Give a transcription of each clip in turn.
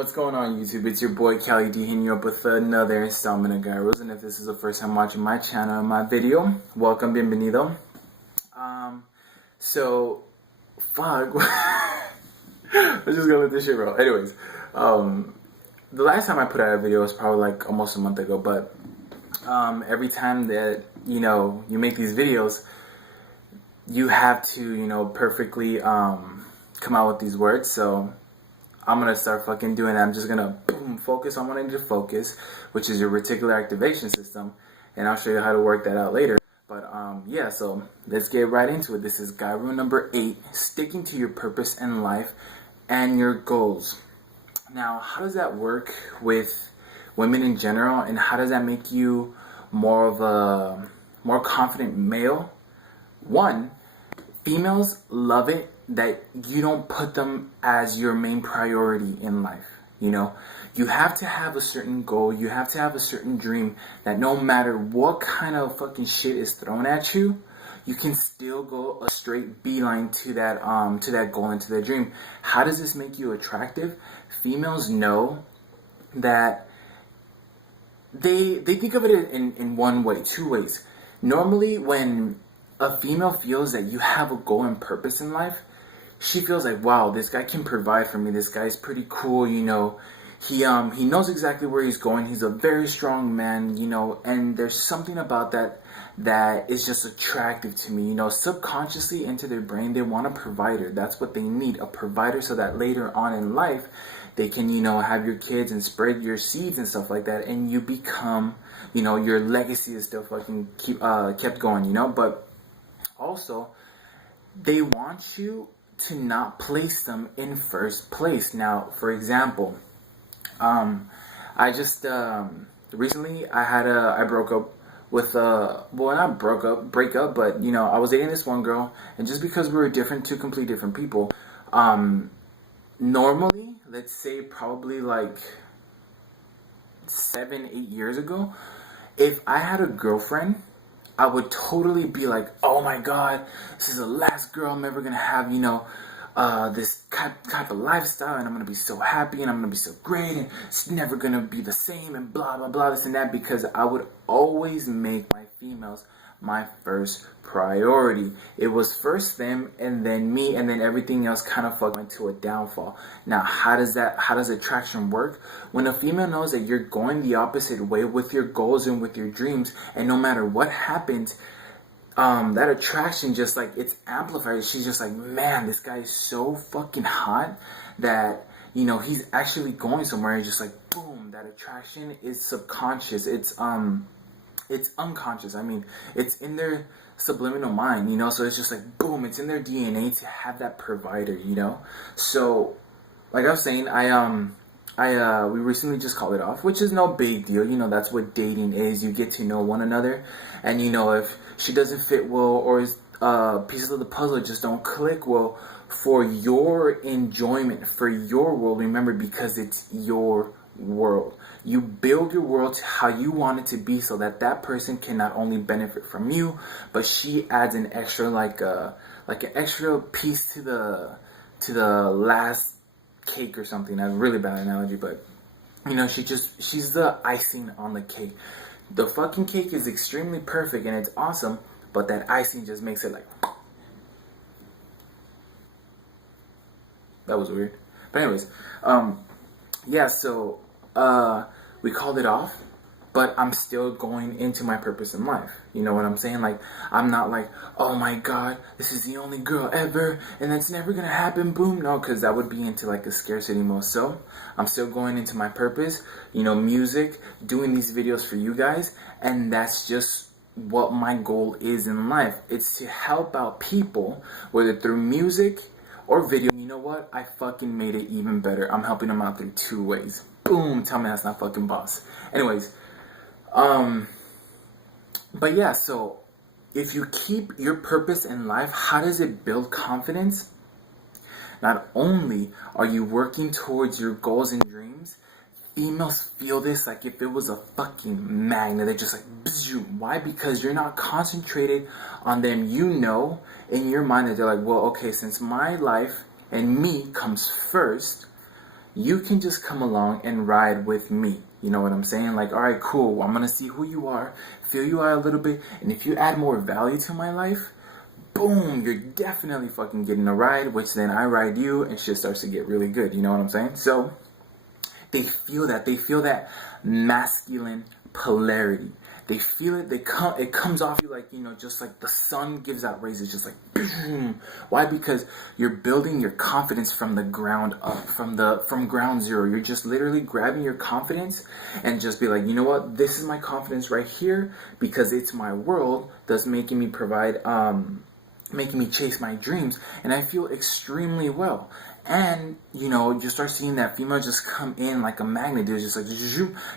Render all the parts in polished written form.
What's going on YouTube? It's your boy Cali D hitting you up with another installment of Gyros, and if this is the first time watching my channel and my video, welcome, bienvenido. Fuck. Let's just go with this shit, bro. Anyways, the last time I put out a video was probably like almost a month ago, but every time that, you make these videos, you have to, perfectly come out with these words, so I'm going to start fucking doing that. I'm just going to focus on what I need to focus, which is your reticular activation system, and I'll show you how to work that out later. But yeah, so let's get right into it. This is guy rule number 8, sticking to your purpose in life and your goals. Now, how does that work with women in general, and how does that make you more of a more confident male? One, females love it that you don't put them as your main priority in life. You have to have a certain goal, you have to have a certain dream that no matter what kind of fucking shit is thrown at you, you can still go a straight beeline to that goal and to that dream. How does this make you attractive? Females know that they think of it in one way, two ways. Normally, when a female feels that you have a goal and purpose in life, she feels like, wow, this guy can provide for me. This guy's pretty cool, He knows exactly where he's going. He's a very strong man, and there's something about that is just attractive to me. Subconsciously into their brain, they want a provider. That's what they need, a provider, so that later on in life, they can, have your kids and spread your seeds and stuff like that, and you become, your legacy is still fucking kept going, But also, they want you to not place them in first place. Now, for example, I just recently I broke up with not break up, but I was dating this one girl, and just because we were two completely different people, normally, let's say probably like 7-8 years ago, if I had a girlfriend, I would totally be like, oh my god, this is the last girl I'm ever gonna have, this type of lifestyle, and I'm gonna be so happy, and I'm gonna be so great, and it's never gonna be the same, and blah blah blah, this and that, because I would always make my females my first priority. It was first them, and then me, and then everything else kind of went to a downfall. Now, how does attraction work? When a female knows that you're going the opposite way with your goals and with your dreams, and no matter what happens, that attraction just like, it's amplified. She's just like, man, this guy is so fucking hot that, he's actually going somewhere. It's just like, boom, that attraction is subconscious. It's unconscious. I mean, it's in their subliminal mind, so it's just like, boom, it's in their DNA to have that provider, So, like I was saying, we recently just called it off, which is no big deal. That's what dating is. You get to know one another, and if she doesn't fit well, or pieces of the puzzle just don't click well for your enjoyment, for your world, remember, because it's your world. You build your world to how you want it to be, so that person can not only benefit from you, but she adds an extra, like an extra piece to the last cake or something. That's a really bad analogy, but she's the icing on the cake. The fucking cake is extremely perfect and it's awesome, but that icing just makes it like, that was weird. But anyways, yeah, so we called it off, but I'm still going into my purpose in life. You know what I'm saying? Like, I'm not like, oh my god, this is the only girl ever, and that's never gonna happen, boom. No, because that would be into like the scarcity mode. So I'm still going into my purpose, music, doing these videos for you guys, and that's just what my goal is in life. It's to help out people, whether through music or video. You know what? I fucking made it even better. I'm helping them out through 2 ways. Boom, tell me that's not fucking boss. Anyways, but yeah, so if you keep your purpose in life, how does it build confidence? Not only are you working towards your goals and dreams, females feel this like if it was a fucking magnet. They're just like, bzzoom. Why? Because you're not concentrated on them. In your mind that they're like, well, okay, since my life and me comes first, you can just come along and ride with me. You know what I'm saying? Like, all right, cool. I'm going to see who you are, feel you out a little bit. And if you add more value to my life, boom, you're definitely fucking getting a ride, which then I ride you and shit starts to get really good. You know what I'm saying? So they feel that. They feel that masculine polarity. They feel it. It comes off you like, you know, just like the sun gives out rays. It's just like, boom. Why? Because you're building your confidence from the ground up, from ground zero. You're just literally grabbing your confidence and just be like, you know what? This is my confidence right here because it's my world that's making me making me chase my dreams, and I feel extremely well. And, you know, you start seeing that female just come in like a magnet, dude, just like,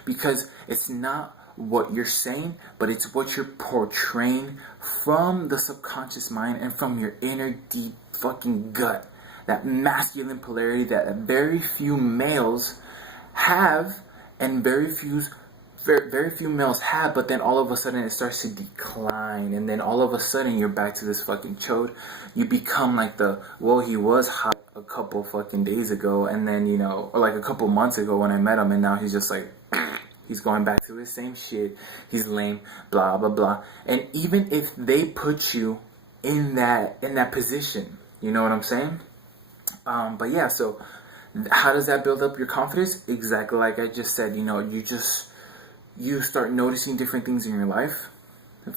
because it's not what you're saying, but it's what you're portraying from the subconscious mind and from your inner deep fucking gut. That masculine polarity that very few males have, and very few males have, but then all of a sudden it starts to decline, and then all of a sudden you're back to this fucking chode. You become like he was hot a couple fucking days ago, and then, you know, or like a couple months ago when I met him, and now he's just like, he's going back to his same shit. He's lame, blah, blah, blah. And even if they put you in that position, you know what I'm saying? But yeah, so how does that build up your confidence? Exactly like I just said, you know, you start noticing different things in your life.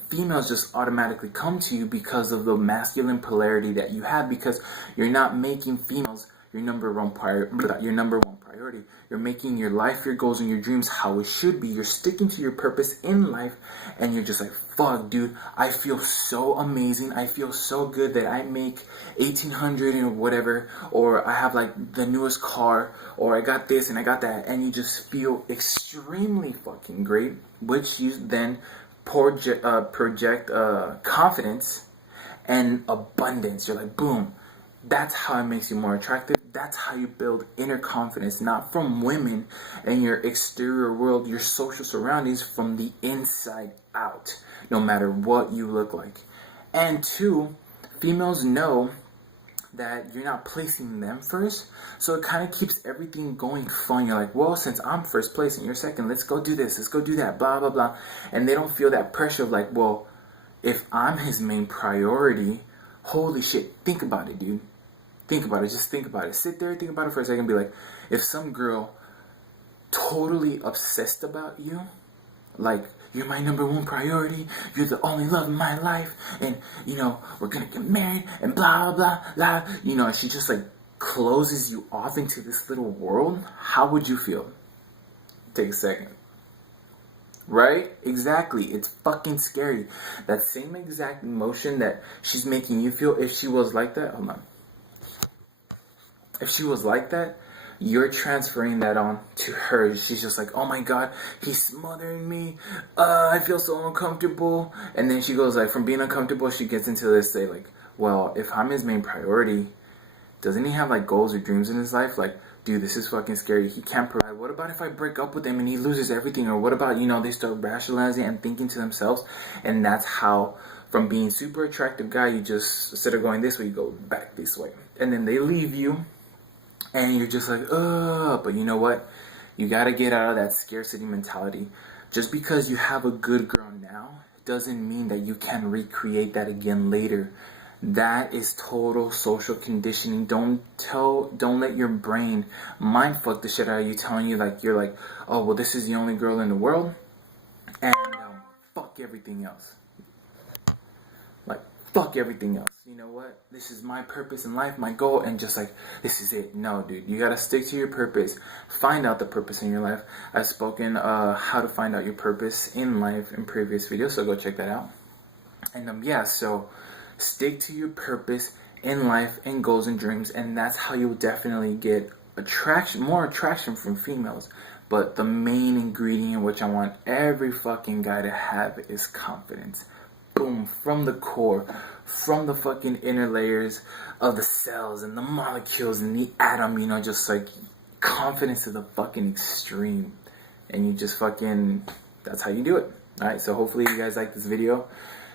Females just automatically come to you because of the masculine polarity that you have, because you're not making females your number one priority. You're making your life, your goals, and your dreams how it should be. You're sticking to your purpose in life, and you're just like, fuck, dude, I feel so amazing. I feel so good that I make 1,800 and whatever, or I have like the newest car, or I got this and I got that, and you just feel extremely fucking great, which you then project confidence and abundance. You're like, boom. That's how it makes you more attractive. That's how you build inner confidence, not from women and your exterior world, your social surroundings, from the inside out, no matter what you look like. And two, females know that you're not placing them first, so it kind of keeps everything going fun. You're like, well, since I'm first place and you're second, let's go do this, let's go do that, blah, blah, blah. And they don't feel that pressure of like, well, if I'm his main priority, holy shit, think about it, dude. Think about it. Just think about it. Sit there and think about it for a second and be like, if some girl totally obsessed about you, like, you're my number one priority, you're the only love in my life, and, you know, we're gonna get married, and blah, blah, blah, you know, and she just, like, closes you off into this little world, how would you feel? Take a second. Right? Exactly. It's fucking scary. That same exact emotion that she's making you feel, if she was like that, hold on. If she was like that, you're transferring that on to her. She's just like, oh my god, he's smothering me. I feel so uncomfortable. And then she goes like, from being uncomfortable, she gets into this say like, well, if I'm his main priority, doesn't he have like goals or dreams in his life? Like, dude, this is fucking scary. He can't provide. What about if I break up with him and he loses everything? Or what about, you know, they start rationalizing and thinking to themselves. And that's how, from being super attractive guy, you just, instead of going this way, you go back this way. And then they leave you. And you're just like, but you know what? You gotta get out of that scarcity mentality. Just because you have a good girl now doesn't mean that you can recreate that again later. That is total social conditioning. Don't let your brain mind fuck the shit out of you, telling you like, you're like, oh, well, this is the only girl in the world, and fuck everything else. Like, fuck everything else. You know what? This is my purpose in life, my goal, and just like, this is it. No, dude, you gotta stick to your purpose. Find out the purpose in your life. I've spoken how to find out your purpose in life in previous videos, so go check that out. And yeah, so stick to your purpose in life and goals and dreams, and that's how you'll definitely get more attraction from females. But the main ingredient, which I want every fucking guy to have, is confidence. Boom, from the core, from the fucking inner layers of the cells and the molecules and the atom, you know, just like confidence to the fucking extreme. And you just fucking, that's how you do it. Alright, so hopefully you guys like this video.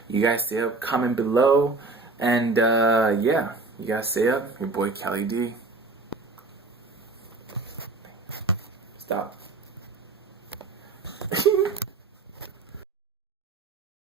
You guys stay up, comment below, and yeah, you guys stay up. Your boy Cali D. Stop.